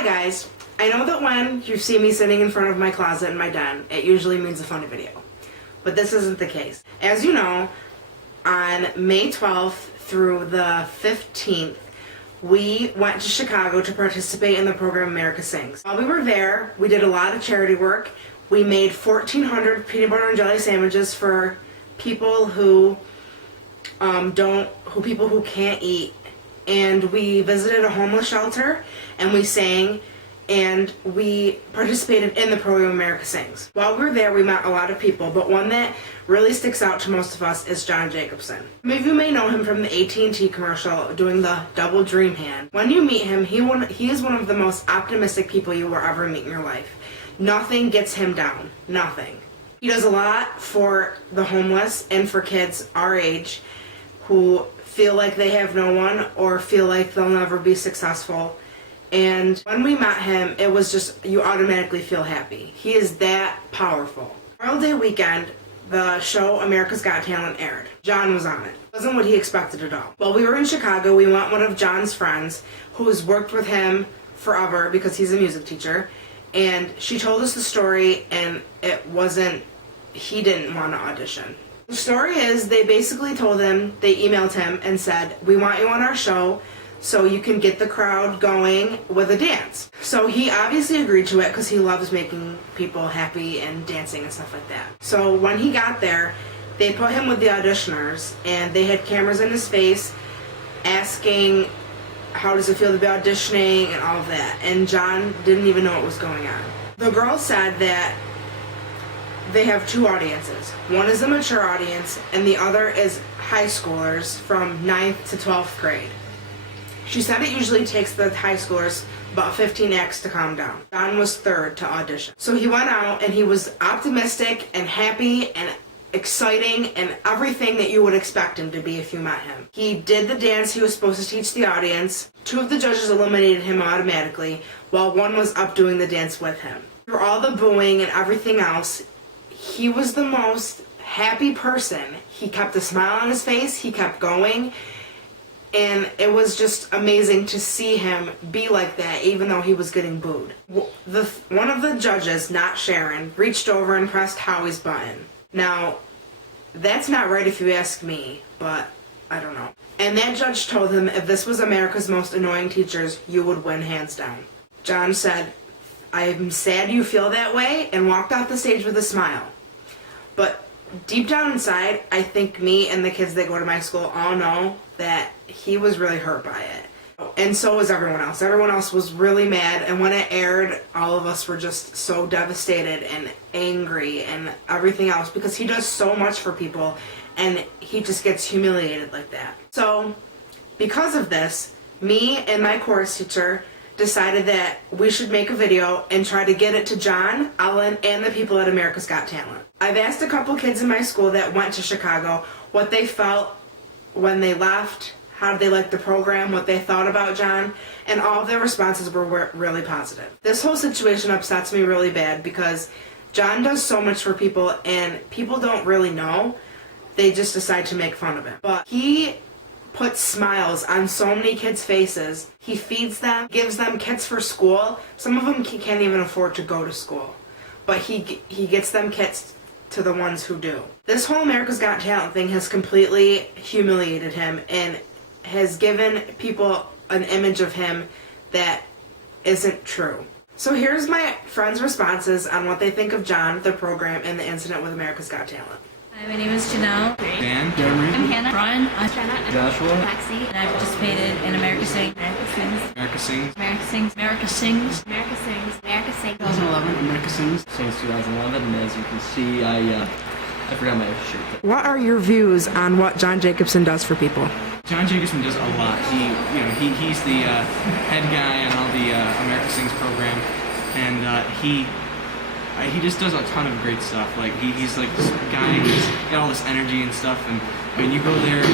Hi guys, I know that when you see me sitting in front of my closet in my den, it usually means a funny video. But this isn't the case. As you know, on May 12th through the 15th, we went to Chicago to participate in the program America Sings. While we were there, we did a lot of charity work. We made 1,400 peanut butter and jelly sandwiches for people who people who can't eat. And we visited a homeless shelter, and we sang, and we participated in the program America Sings. While we were there, we met a lot of people, but one that really sticks out to most of us is John Jacobson. Some of you may know him from the AT&T commercial doing the double dream hand. When you meet him, he is one of the most optimistic people you will ever meet in your life. Nothing gets him down. Nothing. He does a lot for the homeless and for kids our age who feel like they have no one or feel like they'll never be successful. And when we met him, it was just, you automatically feel happy. He is that powerful. Memorial Day weekend, the show America's Got Talent aired. John was on it. It wasn't what he expected at all. While we were in Chicago, we met one of John's friends who's worked with him forever because he's a music teacher. And she told us the story, and he didn't want to audition. The story is, they basically told him, they emailed him and said, we want you on our show so you can get the crowd going with a dance. So he obviously agreed to it because he loves making people happy and dancing and stuff like that. So when he got there, they put him with the auditioners, and they had cameras in his face asking how does it feel to be auditioning and all of that. And John didn't even know what was going on. The girl said that they have two audiences. One is a mature audience, and the other is high schoolers from 9th to 12th grade. She said it usually takes the high schoolers about 15 acts to calm down. John was third to audition. So he went out, and he was optimistic and happy and exciting and everything that you would expect him to be if you met him. He did the dance he was supposed to teach the audience. Two of the judges eliminated him automatically, while one was up doing the dance with him. Through all the booing and everything else, he was the most happy person. He kept a smile on his face, he kept going, and it was just amazing to see him be like that even though he was getting booed. One of the judges, not Sharon, reached over and pressed Howie's button. Now, that's not right if you ask me, but I don't know. And that judge told him if this was America's Most Annoying Teachers, you would win hands down. John said, I'm sad you feel that way, and walked off the stage with a smile. But deep down inside, I think me and the kids that go to my school all know that he was really hurt by it. And so was everyone else. Everyone else was really mad, and when it aired, all of us were just so devastated and angry and everything else because he does so much for people, and he just gets humiliated like that. So, because of this, me and my chorus teacher decided that we should make a video and try to get it to John, Ellen, and the people at America's Got Talent. I've asked a couple kids in my school that went to Chicago what they felt when they left, how did they like the program, what they thought about John, and all of their responses were really positive. This whole situation upsets me really bad because John does so much for people, and people don't really know. They just decide to make fun of him. But he puts smiles on so many kids' faces. He feeds them, gives them kits for school. Some of them can't even afford to go to school, but he gets them kits to the ones who do. This whole America's Got Talent thing has completely humiliated him and has given people an image of him that isn't true. So here's my friends' responses on what they think of John, the program, and the incident with America's Got Talent. Hi, my name is Janelle. Dan, Jeremy, I'm Hannah. Brian. I'm Jenna. Joshua, Maxie. And I participated in America Sings. America Sings. America Sings, America Sings. America Sings. America Sings. America Sings. 2011 America Sings. Since 2011, and as you can see, I forgot my shirt. What are your views on what John Jacobson does for people? John Jacobson does a lot. He's the head guy on all the America Sings program, and he just does a ton of great stuff. Like he's like this guy, he's got all this energy and stuff. And I mean, you go there,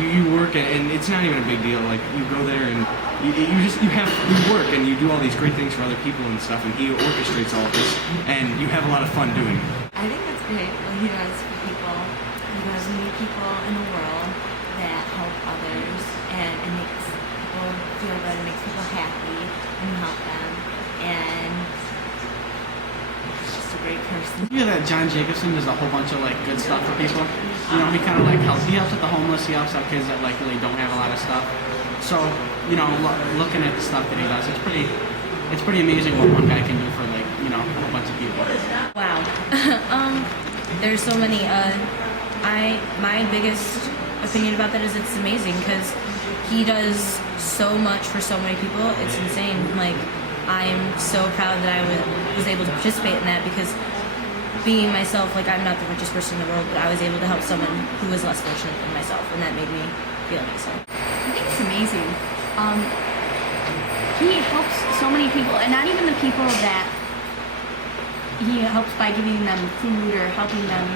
you work, and it's not even a big deal. Like you go there and you work and you do all these great things for other people and stuff. And he orchestrates all of this, and you have a lot of fun doing it. I think that's great what he does for people. He does meet people in the world that help others, and it makes people feel good, it makes people happy, and help them. great person. Yeah, that John Jacobson does a whole bunch of like good stuff for people. You know, he kind of like helps. He helps with the homeless. He helps out kids that like really don't have a lot of stuff. So, you know, looking at the stuff that he does, it's pretty amazing what one guy can do for like, you know, a whole bunch of people. Wow. There's so many. My biggest opinion about that is it's amazing because he does so much for so many people. It's insane. Like, I am so proud that I was able to participate in that because being myself, like, I'm not the richest person in the world, but I was able to help someone who was less fortunate than myself, and that made me feel amazing. I think it's amazing. He helps so many people, and not even the people that he helps by giving them food or helping them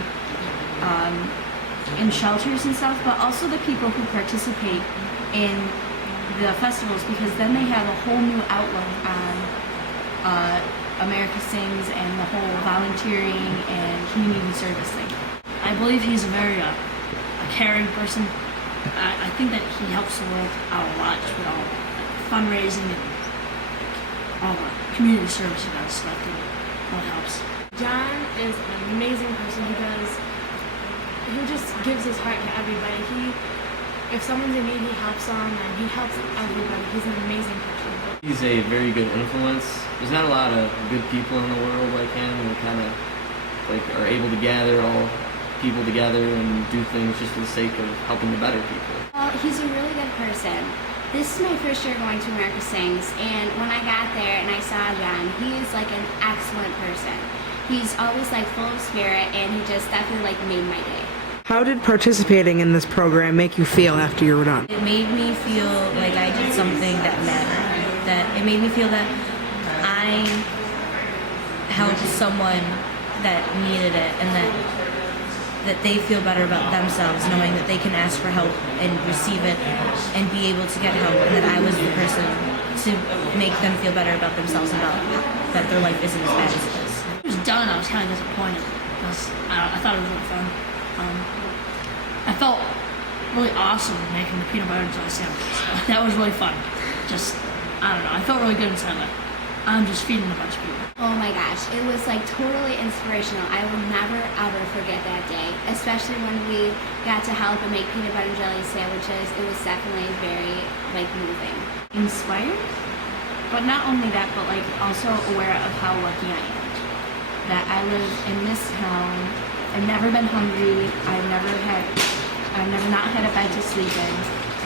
in shelters and stuff, but also the people who participate in the festivals, because then they have a whole new outlook on America Sings and the whole volunteering and community service thing. I believe he's a very caring person. I think that he helps the world out a lot just with all fundraising and all the community service he does. So I think that helps. John is an amazing person. He just gives his heart to everybody. If someone's in need, he helps them, and he helps everybody. He's an amazing person. He's a very good influence. There's not a lot of good people in the world like him who kind of like are able to gather all people together and do things just for the sake of helping the better people. He's a really good person. This is my first year going to America Sings, and when I got there and I saw John, he is like an excellent person. He's always like full of spirit, and he just definitely like made my day. How did participating in this program make you feel after you were done? It made me feel like I did something that mattered. That it made me feel that I helped someone that needed it, and that they feel better about themselves, knowing that they can ask for help and receive it and be able to get help, and that I was the person to make them feel better about themselves and about that their life isn't as bad as it is. When it was done, I was kind of disappointed because I thought it was really fun. I felt really awesome making the peanut butter and jelly sandwiches. That was really fun. Just, I don't know, I felt really good inside that. I'm just feeding a bunch of people. Oh my gosh, it was like totally inspirational. I will never ever forget that day, especially when we got to help and make peanut butter and jelly sandwiches. It was definitely very like moving. Inspired, but not only that, but like also aware of how lucky I am. That I live in this town. I've never been hungry. I've never not had a bed to sleep in.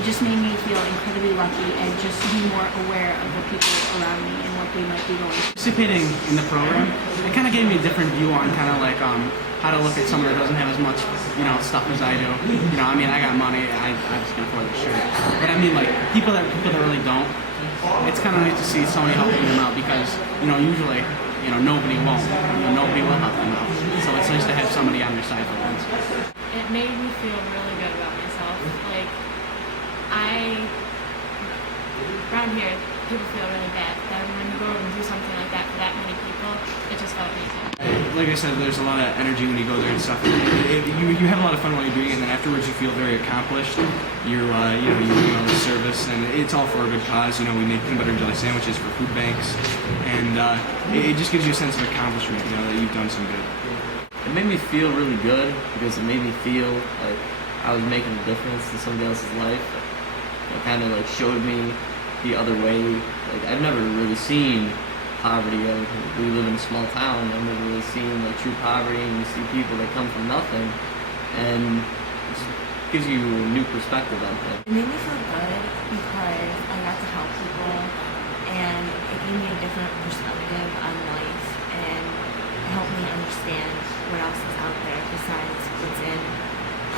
It just made me feel incredibly lucky and just be more aware of the people around me and what they might be going through. Participating in the program, it kind of gave me a different view on kind of like how to look at someone that doesn't have as much, you know, stuff as I do. You know, I mean, I got money, I just can afford the shirt. But I mean, like people that really don't. It's kind of nice to see somebody helping them out because, you know, usually, you know, nobody won't. You know, nobody will help them out. So it's nice to have somebody on your side for once. It made me feel really good about myself. Like, around here, people feel really bad. But when you go and do something like that for that many people, it just felt amazing. Like I said, there's a lot of energy when you go there and stuff. You have a lot of fun while you're doing it, and then afterwards you feel very accomplished. You're doing all the service, and it's all for a good cause. You know, we make peanut butter and jelly sandwiches for food banks, and it just gives you a sense of accomplishment. You know that you've done some good. It made me feel really good because it made me feel like I was making a difference in somebody else's life. It kind of like showed me the other way. Like I've never really seen poverty. We live in a small town. I've never really seen like true poverty, and you see people that come from nothing, and it just gives you a new perspective on things. It made me feel good because I got to help people, and it gave me a different perspective on life, and it helped me understand what else is out there besides what's in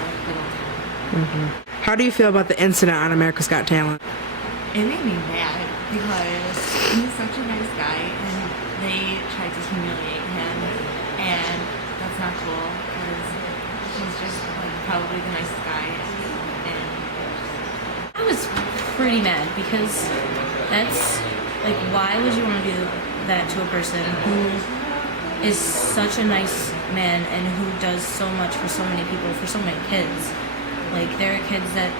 our little town. Mm-hmm. How do you feel about the incident on America's Got Talent? It made me mad because he's such a nice guy, and they tried to humiliate him, and that's not cool because he's just like probably the nicest guy. And I was pretty mad because that's like, why would you want to do that to a person who is such a nice man and who does so much for so many people, for so many kids? Like, there are kids that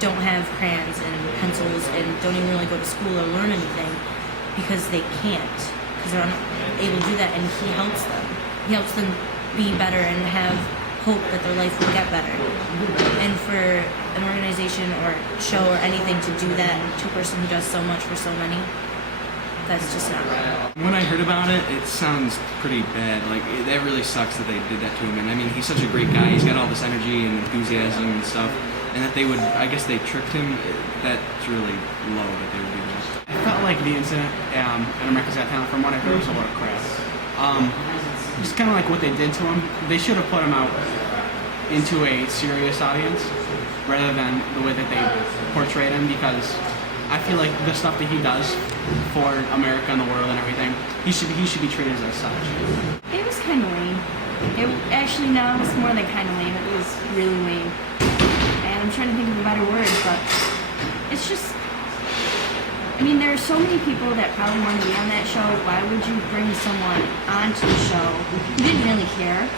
don't have crayons and pencils and don't even really go to school or learn anything because they can't, because they're unable to do that, and he helps them. he helps them be better and have hope that their life will get better. And for an organization or show or anything to do that to a person who does so much for so many, that's just not right. When I heard about it, it sounds pretty bad. Like, that really sucks that they did that to him. And I mean, he's such a great guy. He's got all this energy and enthusiasm and stuff. And that they would, I guess they tricked him. That's really low that they would do that. I felt like the incident at America's Got Talent, from what I heard, was a lot of crap. Just kind of like what they did to him. They should have put him out into a serious audience rather than the way that they portrayed him, because I feel like the stuff that he does for America and the world and everything, he should be treated as such. It was kind of lame. It actually, no, it was more than kind of lame. It was really lame. And I'm trying to think of a better word, but it's just, I mean, there are so many people that probably want to be on that show. Why would you bring someone onto the show who didn't really care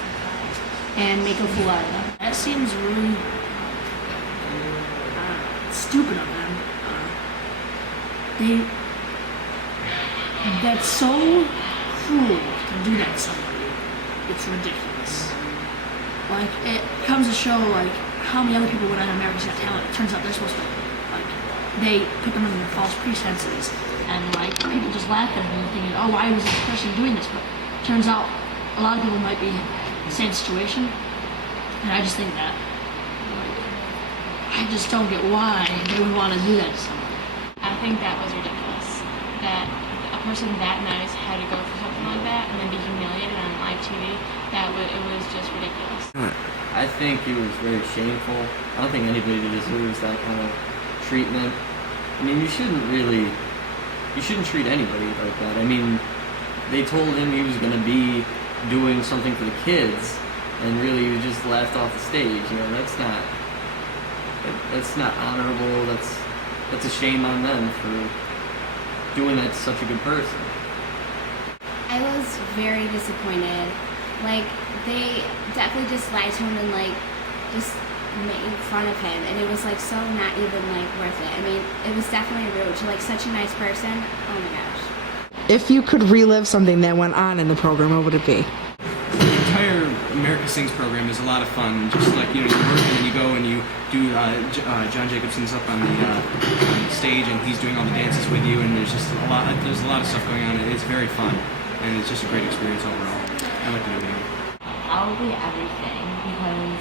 and make a fool out of them? That seems really stupid of them. That's so cruel to do that to somebody. It's ridiculous. Like, it comes to show, like, how many other people would on America's Got Talent. It turns out they're supposed to, like, they put them under false pretenses, and, like, people just laugh at them and thinking, oh, why was this person doing this? But it turns out a lot of people might be in the same situation, and I just think that, like, I just don't get why they would want to do that to somebody. I think that was ridiculous. That a person that nice had to go through something like that and then be humiliated on live TV. It was just ridiculous. I think it was very shameful. I don't think anybody deserves that kind of treatment. I mean, you shouldn't treat anybody like that. I mean, they told him he was going to be doing something for the kids, and really he was just laughed off the stage. You know, that's not honorable. That's a shame on them for doing that to such a good person. I was very disappointed. Like, they definitely just lied to him and, like, just made fun of him. And it was, like, so not even, like, worth it. I mean, it was definitely rude to, like, such a nice person. Oh, my gosh. If you could relive something that went on in the program, what would it be? The entire America Sings program is a lot of fun. Just like, you know, you work and then you go and you do, John Jacobson's up on the stage and he's doing all the dances with you, and there's a lot of stuff going on. It's very fun, and it's just a great experience overall. I like the video. Probably everything, because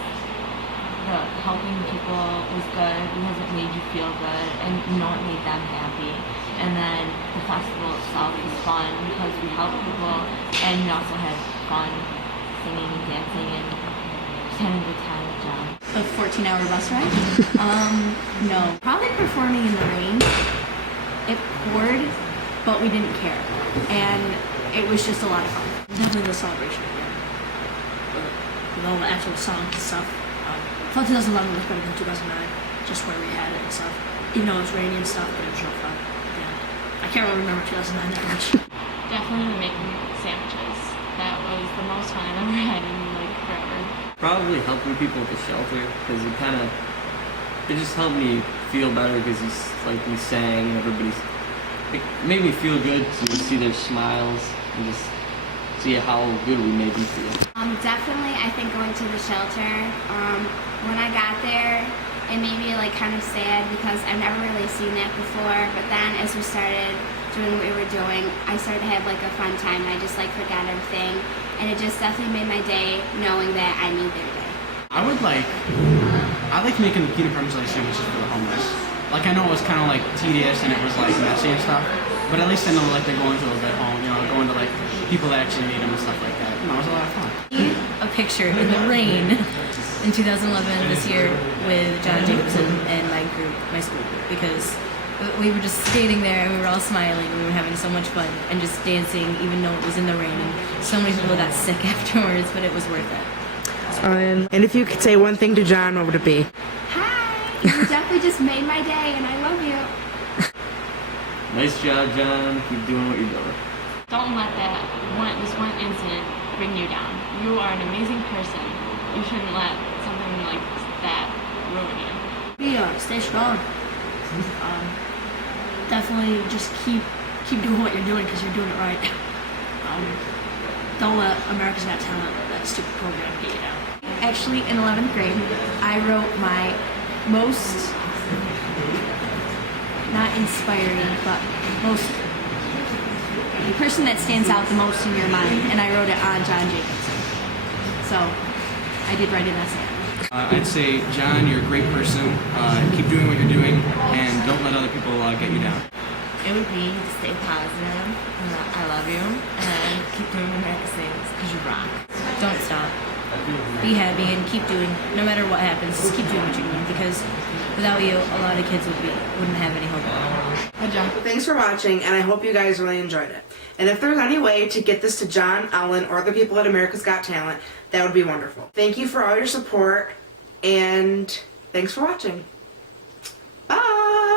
the helping people was good because it made you feel good, and you know, it made them happy. And then the festival itself was fun because we helped people, and we also had fun singing and dancing and just having a good time with John. A 14-hour bus ride? No. Probably performing in the rain. It poured, but we didn't care. And it was just a lot of fun. Definitely the celebration again. With all the actual songs and stuff. I thought 2011 was better than 2009, just where we had it and stuff. Even though it was rainy and stuff, but it was real fun. Yeah. I can't really remember 2009 that much. Definitely making sandwiches. That was the most fun I've ever had in, like, forever. Probably helping people at the shelter, because it just helped me feel better, because we sang and it made me feel good to see their smiles and just see how good we made them feel. Definitely, I think going to the shelter. When I got there, it made me like kind of sad because I've never really seen that before. But then as we started doing what we were doing, I started to have like a fun time. I just like forgot everything, and it just definitely made my day knowing that I made their day. I like making the peanut butter and jelly sandwiches for the homeless. Like, I know it was kind of like tedious and it was like messy and stuff, but at least I know like they're going to a good home, you know, going to like people that actually need them and stuff like that. You know, it was a lot of fun. A picture in the rain in 2011 this year with John Jacobson and my school group, because we were just standing there and we were all smiling and we were having so much fun and just dancing even though it was in the rain, and so many people got sick afterwards, but it was worth it. And if you could say one thing to John, what would it be? Hi! You definitely just made my day, and I love you. Nice job, John. Keep doing what you're doing. Don't let this one incident bring you down. You are an amazing person. You shouldn't let something like that ruin you. Stay strong. Definitely just keep doing what you're doing because you're doing it right. don't let America's Got Talent, that stupid program, get you down. Actually, in 11th grade, I wrote my most, not inspiring, but most, the person that stands out the most in your mind, and I wrote it on John Jacobson. So, I did write an essay. I'd say, John, you're a great person. Keep doing what you're doing, and don't let other people get you down. It would be to stay positive, I love you, and keep doing America Sings, because you rock. Don't stop. Be happy and keep doing, no matter what happens, just keep doing what you're doing, because without you, a lot of kids wouldn't have any hope at all. Well, thanks for watching, and I hope you guys really enjoyed it. And if there's any way to get this to John, Ellen, or the people at America's Got Talent, that would be wonderful. Thank you for all your support, and thanks for watching. Bye!